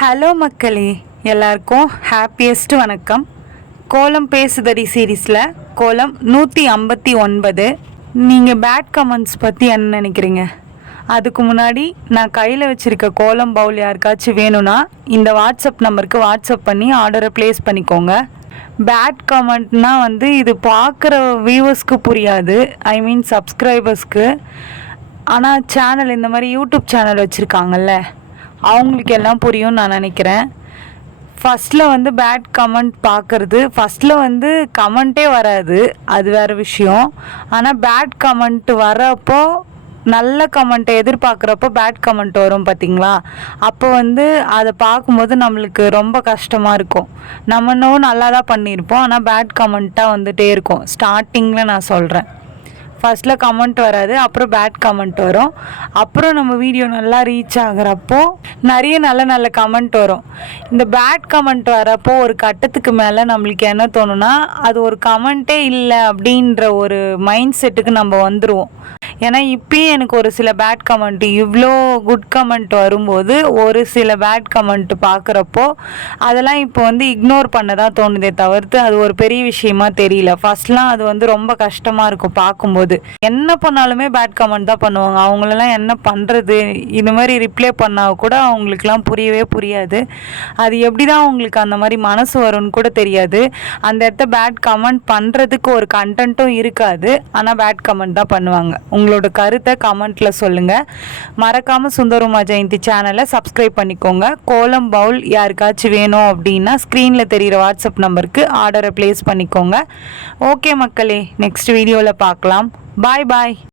Hello மக்களே, எல்லாருக்கும் happiest வணக்கம். கோலம் பேசுதடி சீரீஸில் கோலம் 159. நீங்கள் பேட் கமெண்ட்ஸ் பற்றி என்ன நினைக்கிறீங்க? அதுக்கு முன்னாடி நான் கையில் வச்சுருக்க கோலம் பவுல் யாருக்காச்சும் வேணும்னா இந்த வாட்ஸ்அப் நம்பருக்கு வாட்ஸ்அப் பண்ணி ஆர்டரை ப்ளேஸ் பண்ணிக்கோங்க. பேட் கமெண்ட்னால் இது பார்க்குற வியூவர்ஸ்க்கு புரியாது, ஐ மீன் சப்ஸ்கிரைபர்ஸ்க்கு. ஆனால் சேனல் இந்த மாதிரி யூடியூப் சேனல் வச்சுருக்காங்கல்ல, அவங்களுக்கு எல்லாம் புரியும்னு நான் நினைக்கிறேன். ஃபஸ்ட்டில் பேட் கமெண்ட் பார்க்குறது, ஃபஸ்ட்டில் கமெண்ட்டே வராது, அது வேறு விஷயம். ஆனால் பேட் கமெண்ட் வரப்போ, நல்ல கமெண்ட்டை எதிர்பார்க்குறப்போ பேட் கமெண்ட் வரும் பார்த்திங்களா? அப்போ அதை பார்க்கும்போது நம்மளுக்கு ரொம்ப கஷ்டமாக இருக்கும். நம்ம இன்னும் நல்லா தான் பண்ணியிருப்போம், ஆனால் பேட் கமெண்ட்டாக வந்துகிட்டே இருக்கும். ஸ்டார்டிங்கில் நான் சொல்கிறேன், ஃபஸ்ட்டில் கமெண்ட் வராது, அப்புறம் பேட் கமெண்ட் வரும். அப்புறம் நம்ம வீடியோ நல்லா ரீச் ஆகிறப்போ நிறைய நல்ல நல்ல கமெண்ட் வரும். இந்த பேட் கமெண்ட் வரப்போ ஒரு கட்டத்துக்கு மேலே நம்மளுக்கு என்ன தோணுன்னா, அது ஒரு கமெண்ட்டே இல்லை அப்படின்ற ஒரு மைண்ட் செட்டுக்கு நம்ம வந்துடுவோம். ஏன்னா இப்பயும் எனக்கு ஒரு சில பேட் கமெண்ட், இவ்வளோ குட் கமெண்ட் வரும்போது ஒரு சில பேட் கமெண்ட் பார்க்குறப்போ அதெல்லாம் இப்போ இக்னோர் பண்ண தான் தோணுதே தவிர்த்து அது ஒரு பெரிய விஷயமா தெரியல. ஃபர்ஸ்ட்லாம் அது ரொம்ப கஷ்டமாக இருக்கும் பார்க்கும்போது. என்ன பண்ணாலுமே பேட் கமெண்ட் தான் பண்ணுவாங்க. அவங்களெல்லாம் என்ன பண்ணுறது, இது மாதிரி ரிப்ளை பண்ணால் கூட அவங்களுக்குலாம் புரியவே புரியாது. அது எப்படி தான் அவங்களுக்கு அந்த மாதிரி மனசு வரும்னு கூட தெரியாது. அந்த இடத்த பேட் கமெண்ட் பண்ணுறதுக்கு ஒரு கண்டென்ட்டும் இருக்காது, ஆனால் பேட் கமெண்ட் தான் பண்ணுவாங்க. உங்களோட கருத்தை கமெண்ட்டில் சொல்லுங்கள். மறக்காமல் சுந்தரமா ஜெயந்தி சேனலை சப்ஸ்கிரைப் பண்ணிக்கோங்க. கோலம் பவுல் யாருக்காச்சும் வேணும் அப்படின்னா ஸ்க்ரீனில் தெரிகிற வாட்ஸ்அப் நம்பருக்கு ஆர்டரை ப்ளேஸ் பண்ணிக்கோங்க. ஓகே மக்களே, நெக்ஸ்ட் வீடியோவில் பார்க்கலாம். பாய் பாய்.